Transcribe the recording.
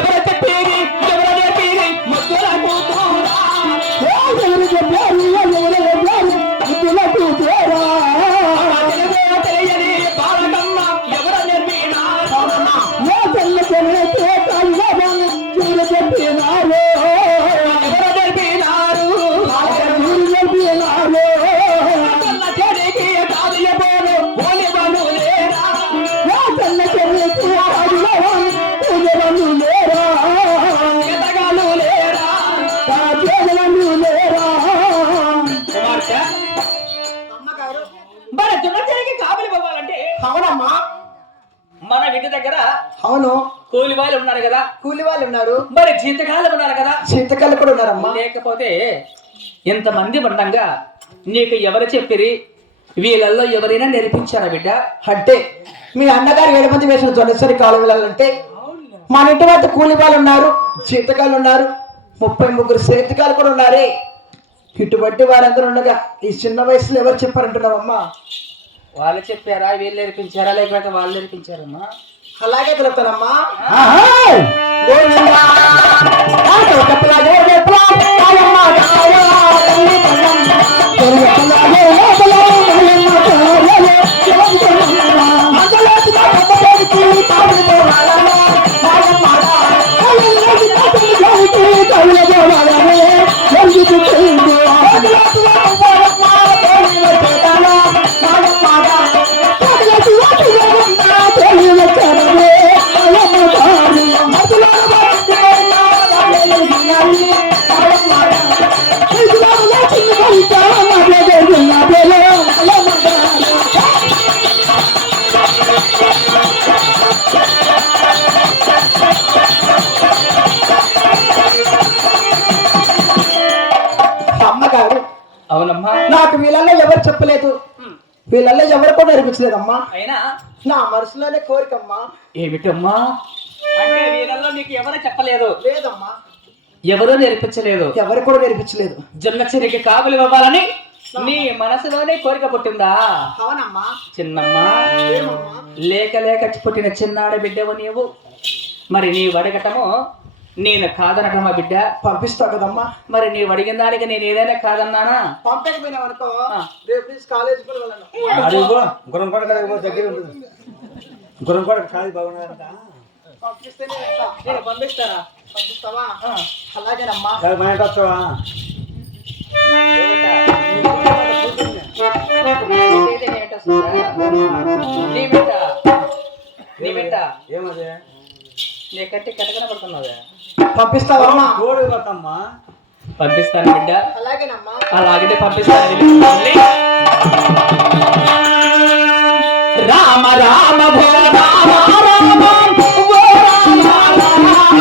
ఎవరు చెప్పేది ఎవరు చెప్పేది ముద్దుల కూతురా ఎవరు చెప్పారు ఎవరు చెప్పారు ముద్దుల కూతురా తెలియని బాలకమ్మ ఎవరు చెప్పినా తెల్ల చెల్లె ఎవరు చెప్పినారు ఎవరు చెప్పినారు ఎవరు చెప్పినారు చెడికి కాలియబోలు పోలి బలు లేరా తెల్ల చెల్లెకి పూజలు లేరా ఎదగాలు లేరా పూజలు లేరా కుమార్తె అమ్మగారు మరి దున్నచెరికి కాపలి పోవాలంటే అవునమ్మా మన ఇంటి దగ్గర అవును కూలి వాళ్ళు ఉన్నారు కదా కూలి వాళ్ళు ఉన్నారు మరి జీతకాలు ఉన్నారు కదా శీతకాలు కూడా ఉన్నారమ్మా లేకపోతే ఇంతమంది ఉండంగా నీకు ఎవరు చెప్పిరి వీళ్ళల్లో ఎవరైనా నేర్పించారా బిడ్డ అంటే మీ అన్నగారు 7 మంది వేసిన జొన్నసరి కాలు వెళ్ళాలంటే మన ఇంటి వద్ద కూలి వాళ్ళు ఉన్నారు శీతకాలు ఉన్నారు 33 శీతకాలు కూడా ఉన్నారే ఇటువంటి వారందరూ ఉండగా ఈ చిన్న వయసులో ఎవరు చెప్పారంటున్నావమ్మా వాళ్ళు చెప్పారా వీళ్ళు నేర్పించారా లేకపోతే వాళ్ళు నేర్పించారమ్మా అలాగే తెలుపుతానమ్మా అమ్మగారు అవునమ్మా నాకు వీళ్ళల్లో ఎవరు చెప్పలేదు వీళ్ళల్లో ఎవరు కూడా నేర్పించలేదమ్మా అయినా నా మనసులోనే కోరికమ్మా ఏమిటమ్మా అంటే వీళ్ళల్లో నీకు ఎవరు చెప్పలేదు లేదమ్మా ఎవరూ నేర్పించలేదు ఎవరు కూడా నేర్పించలేదు జన్మచరికి కాపులు ఇవ్వాలని నీ మనసులోనే కోరిక పుట్టిందా అవునమ్మా చిన్నమ్మా లేక లేక పుట్టిన చిన్నాడు బిడ్డవు నీవు మరి నీ అడగటము నేను కాదనటమా బిడ్డ పంపిస్తా కదమ్మా మరి నీవు అడిగిన దానికి నేను ఏదైనా కాదన్నానా పంపకపోయినావు అనుకో రేపు నుంచి కాలేజ్ కూడా వెళ్ళను గురంకోట దగ్గర ఉంటుంది గురంకోట కాదు బాగున్నారంట పంపిస్తేనే నేను పంపిస్తారా పంపిస్తావా అలాగేనమ్మా మా ఇంటి వస్తావా ఏమది నీకంటే కటకన పడుతున్నావే పంపిస్తావమ్మా కోడి పోతమ్మా పంపిస్తాను బిడ్డ అలాగేనమ్మా అలాగే పంపిస్తాను రామ రామ భో రామ రామ భో రామ రామ